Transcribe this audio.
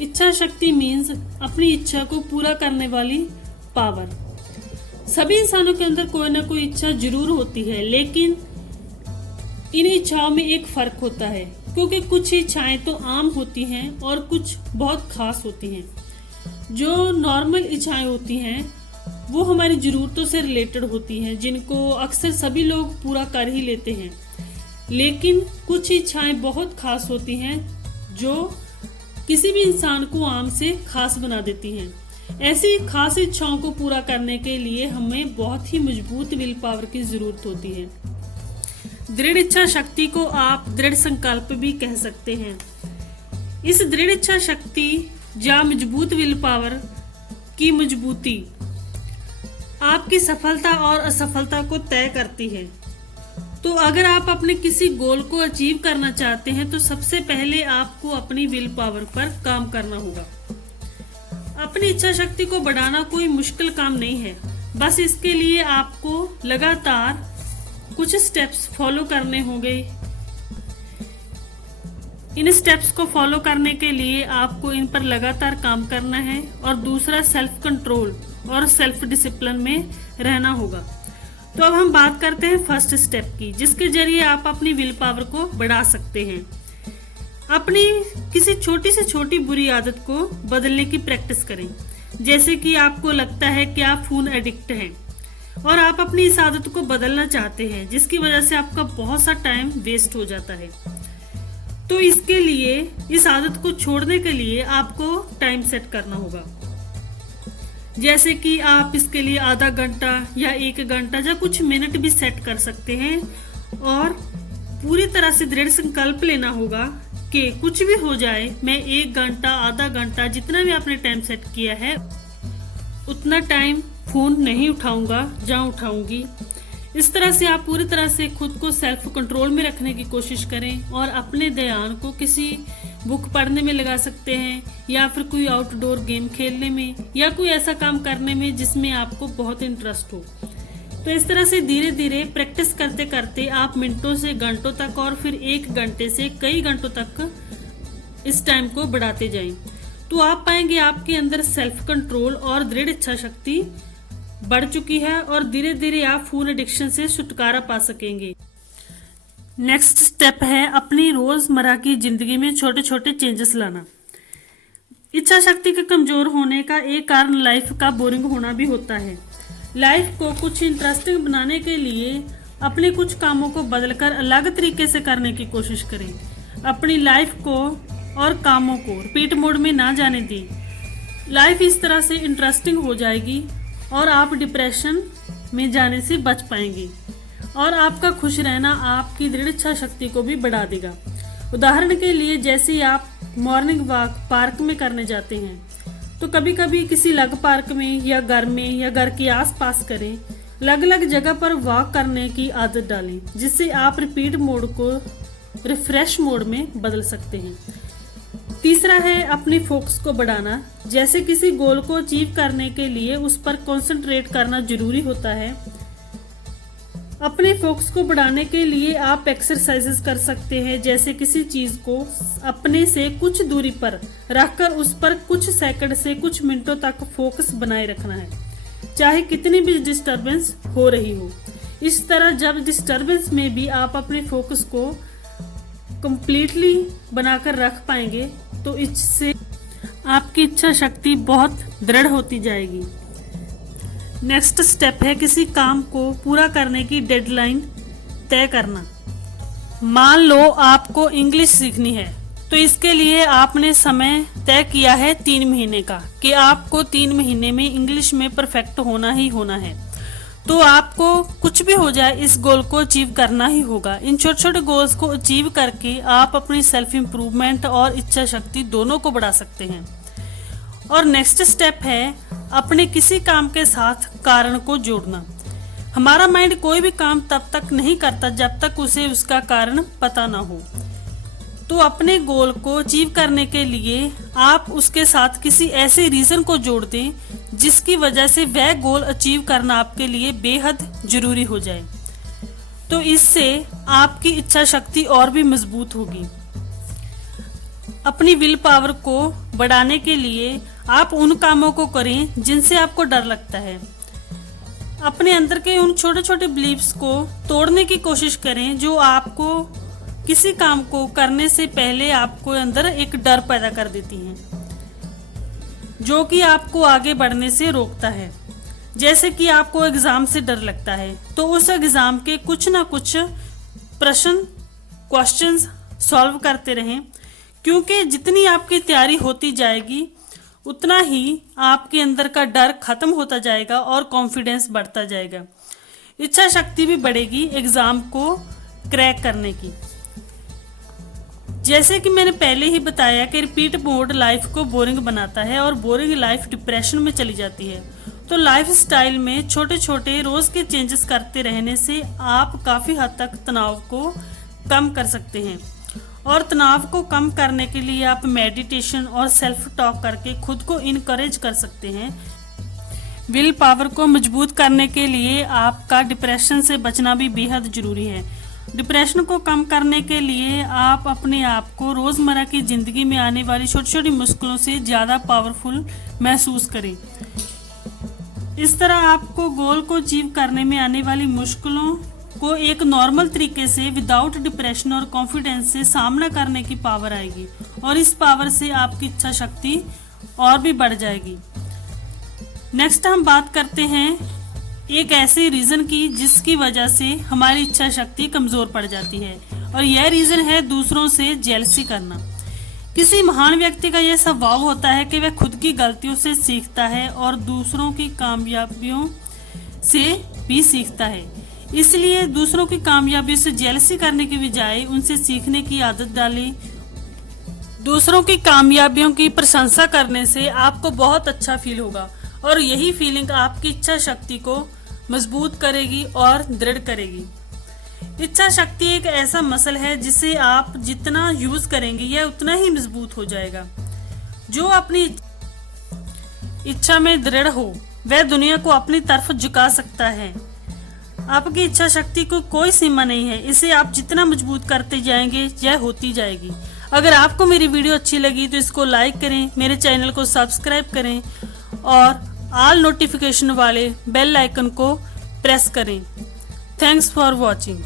इच्छा शक्ति मीन्स अपनी इच्छा को पूरा करने वाली पावर। सभी इंसानों के अंदर कोई ना कोई इच्छा जरूर होती है, लेकिन इन इच्छाओं में एक फर्क होता है, क्योंकि कुछ इच्छाएं तो आम होती हैं और कुछ बहुत खास होती हैं। जो नॉर्मल इच्छाएं होती हैं वो हमारी ज़रूरतों से रिलेटेड होती हैं, जिनको अक्सर सभी लोग पूरा कर ही लेते हैं। लेकिन कुछ इच्छाएं बहुत खास होती हैं जो किसी भी इंसान को आम से खास बना देती हैं। ऐसी खास इच्छाओं को पूरा करने के लिए हमें बहुत ही मजबूत विल पावर की जरूरत होती है। दृढ़ इच्छा शक्ति को आप दृढ़ संकल्प भी कह सकते हैं। इस दृढ़ इच्छा शक्ति या मजबूत विल पावर की मजबूती आपकी सफलता और असफलता को तय करती है। तो अगर आप अपने किसी गोल को अचीव करना चाहते हैं तो सबसे पहले आपको अपनी विल पावर पर काम करना होगा। अपनी इच्छा शक्ति को बढ़ाना कोई मुश्किल काम नहीं है, बस इसके लिए आपको लगातार कुछ स्टेप्स फॉलो करने होंगे। इन स्टेप्स को फॉलो करने के लिए आपको इन पर लगातार काम करना है और दूसरा सेल्फ कंट्रोल और सेल्फ डिसिप्लिन में रहना होगा। तो अब हम बात करते हैं फर्स्ट स्टेप की, जिसके जरिए आप अपनी विल पावर को बढ़ा सकते हैं। अपनी किसी छोटी से छोटी बुरी आदत को बदलने की प्रैक्टिस करें। जैसे कि आपको लगता है कि आप फोन एडिक्ट हैं और आप अपनी इस आदत को बदलना चाहते हैं, जिसकी वजह से आपका बहुत सा टाइम वेस्ट हो जाता है। तो इसके लिए, इस आदत को छोड़ने के लिए आपको टाइम सेट करना होगा। जैसे कि आप इसके लिए आधा घंटा या 1 घंटा या कुछ मिनट भी सेट कर सकते हैं और पूरी तरह से दृढ़ संकल्प लेना होगा कि कुछ भी हो जाए, मैं 1 घंटा, आधा घंटा, जितना भी आपने टाइम सेट किया है उतना टाइम फोन नहीं उठाऊंगा या उठाऊंगी। इस तरह से आप पूरी तरह से खुद को सेल्फ कंट्रोल में रखने की कोशिश करें और अपने ध्यान को किसी बुक पढ़ने में लगा सकते हैं या फिर कोई आउटडोर गेम खेलने में या कोई ऐसा काम करने में जिसमें आपको बहुत इंटरेस्ट हो। तो इस तरह से धीरे धीरे प्रैक्टिस करते करते आप मिनटों से घंटों तक और फिर 1 घंटे से कई घंटों तक इस टाइम को बढ़ाते जाएं। तो आप पाएंगे आपके अंदर सेल्फ कंट्रोल और दृढ़ इच्छा शक्ति बढ़ चुकी है और धीरे धीरे आप फोन एडिक्शन से छुटकारा पा सकेंगे। नेक्स्ट स्टेप है अपनी रोजमर्रा की जिंदगी में छोटे छोटे चेंजेस लाना। इच्छा शक्ति के कमजोर होने का एक कारण लाइफ का बोरिंग होना भी होता है। लाइफ को कुछ इंटरेस्टिंग बनाने के लिए अपने कुछ कामों को बदलकर अलग तरीके से करने की कोशिश करें। अपनी लाइफ को और कामों को रिपीट मोड में ना जाने दें। लाइफ इस तरह से इंटरेस्टिंग हो जाएगी और आप डिप्रेशन में जाने से बच पाएंगे और आपका खुश रहना आपकी दृढ़ इच्छा शक्ति को भी बढ़ा देगा। उदाहरण के लिए, जैसे आप मॉर्निंग वॉक पार्क में करने जाते हैं तो कभी कभी किसी अलग पार्क में या घर के आसपास करें। अलग अलग जगह पर वॉक करने की आदत डालें, जिससे आप रिपीट मोड को रिफ्रेश मोड में बदल सकते हैं। तीसरा है अपनी फोकस को बढ़ाना। जैसे किसी गोल को अचीव करने के लिए उस पर कंसंट्रेट करना जरूरी होता है। अपने फोकस को बढ़ाने के लिए आप एक्सरसाइजेस कर सकते हैं, जैसे किसी चीज को अपने से कुछ दूरी पर रखकर उस पर कुछ सेकंड से कुछ मिनटों तक फोकस बनाए रखना है, चाहे कितनी भी डिस्टरबेंस हो रही हो। इस तरह जब डिस्टरबेंस में भी आप अपने फोकस को कंप्लीटली बनाकर रख पाएंगे तो इससे आपकी इच्छा शक्ति बहुत दृढ़ होती जाएगी। नेक्स्ट स्टेप है किसी काम को पूरा करने की डेडलाइन तय करना। मान लो आपको इंग्लिश सीखनी है, तो इसके लिए आपने समय तय किया है 3 महीने का कि आपको 3 महीने में इंग्लिश में परफेक्ट होना ही होना है। तो आपको कुछ भी हो जाए इस गोल को अचीव करना ही होगा। इन छोटे छोटे गोल्स को अचीव करके आप अपनी सेल्फ इम्प्रूवमेंट और इच्छा शक्ति दोनों को बढ़ा सकते हैं। और नेक्स्ट स्टेप है अपने किसी काम के साथ कारण को जोड़ना। हमारा माइंड कोई भी काम तब तक नहीं करता जब तक उसे उसका कारण पता ना हो। तो अपने गोल को अचीव करने के लिए आप उसके साथ किसी ऐसे रीजन को जोड़ दें जिसकी वजह से वह गोल अचीव करना आपके लिए बेहद जरूरी हो जाए। तो इससे आपकी इच्छा शक्ति और भी मजबूत होगी। अपनी विल पावर को बढ़ाने के लिए आप उन कामों को करें जिनसे आपको डर लगता है। अपने अंदर के उन छोटे छोटे बिलीव्स को तोड़ने की कोशिश करें जो आपको किसी काम को करने से पहले आपको अंदर एक डर पैदा कर देती हैं, जो कि आपको आगे बढ़ने से रोकता है। जैसे कि आपको एग्जाम से डर लगता है तो उस एग्जाम के कुछ ना कुछ क्वेश्चंस सॉल्व करते रहें, क्योंकि जितनी आपकी तैयारी होती जाएगी उतना ही आपके अंदर का डर खत्म होता जाएगा और कॉन्फिडेंस बढ़ता जाएगा। इच्छा शक्ति भी बढ़ेगी एग्जाम को क्रैक करने की। जैसे कि मैंने पहले ही बताया कि रिपीट मोड लाइफ को बोरिंग बनाता है और बोरिंग लाइफ डिप्रेशन में चली जाती है। तो लाइफ स्टाइल में छोटे छोटे रोज के चेंजेस करते रहने से आप काफ़ी हद तक तनाव को कम कर सकते हैं। और तनाव को कम करने के लिए आप मेडिटेशन और सेल्फ टॉक करके खुद को इनकरेज कर सकते हैं। विल पावर को मजबूत करने के लिए आपका डिप्रेशन से बचना भी बेहद ज़रूरी है। डिप्रेशन को कम करने के लिए आप अपने आप को रोज़मर्रा की ज़िंदगी में आने वाली छोटी छोटी मुश्किलों से ज़्यादा पावरफुल महसूस करें। इस तरह आपको गोल को अचीव करने में आने वाली मुश्किलों को एक नॉर्मल तरीके से विदाउट डिप्रेशन और कॉन्फिडेंस से सामना करने की पावर आएगी और इस पावर से आपकी इच्छा शक्ति और भी बढ़ जाएगी। नेक्स्ट हम बात करते हैं एक ऐसे रीज़न की जिसकी वजह से हमारी इच्छा शक्ति कमज़ोर पड़ जाती है, और यह रीज़न है दूसरों से जेलसी करना। किसी महान व्यक्ति का यह स्वभाव होता है कि वह खुद की गलतियों से सीखता है और दूसरों की कामयाबियों से भी सीखता है। इसलिए दूसरों की कामयाबी से जेलसी करने की बजाय उनसे सीखने की आदत डालें। दूसरों की कामयाबियों की प्रशंसा करने से आपको बहुत अच्छा फील होगा और यही फीलिंग आपकी इच्छा शक्ति को मजबूत करेगी और दृढ़ करेगी। इच्छा शक्ति एक ऐसा मसल है जिसे आप जितना यूज करेंगे यह उतना ही मजबूत हो जाएगा। जो अपनी इच्छा में दृढ़ हो वह दुनिया को अपनी तरफ झुका सकता है। आपकी इच्छा शक्ति को कोई सीमा नहीं है, इसे आप जितना मजबूत करते जाएंगे यह होती जाएगी। अगर आपको मेरी वीडियो अच्छी लगी तो इसको लाइक करें, मेरे चैनल को सब्सक्राइब करें और ऑल नोटिफिकेशन वाले बेल आइकन को प्रेस करें। Thanks for watching.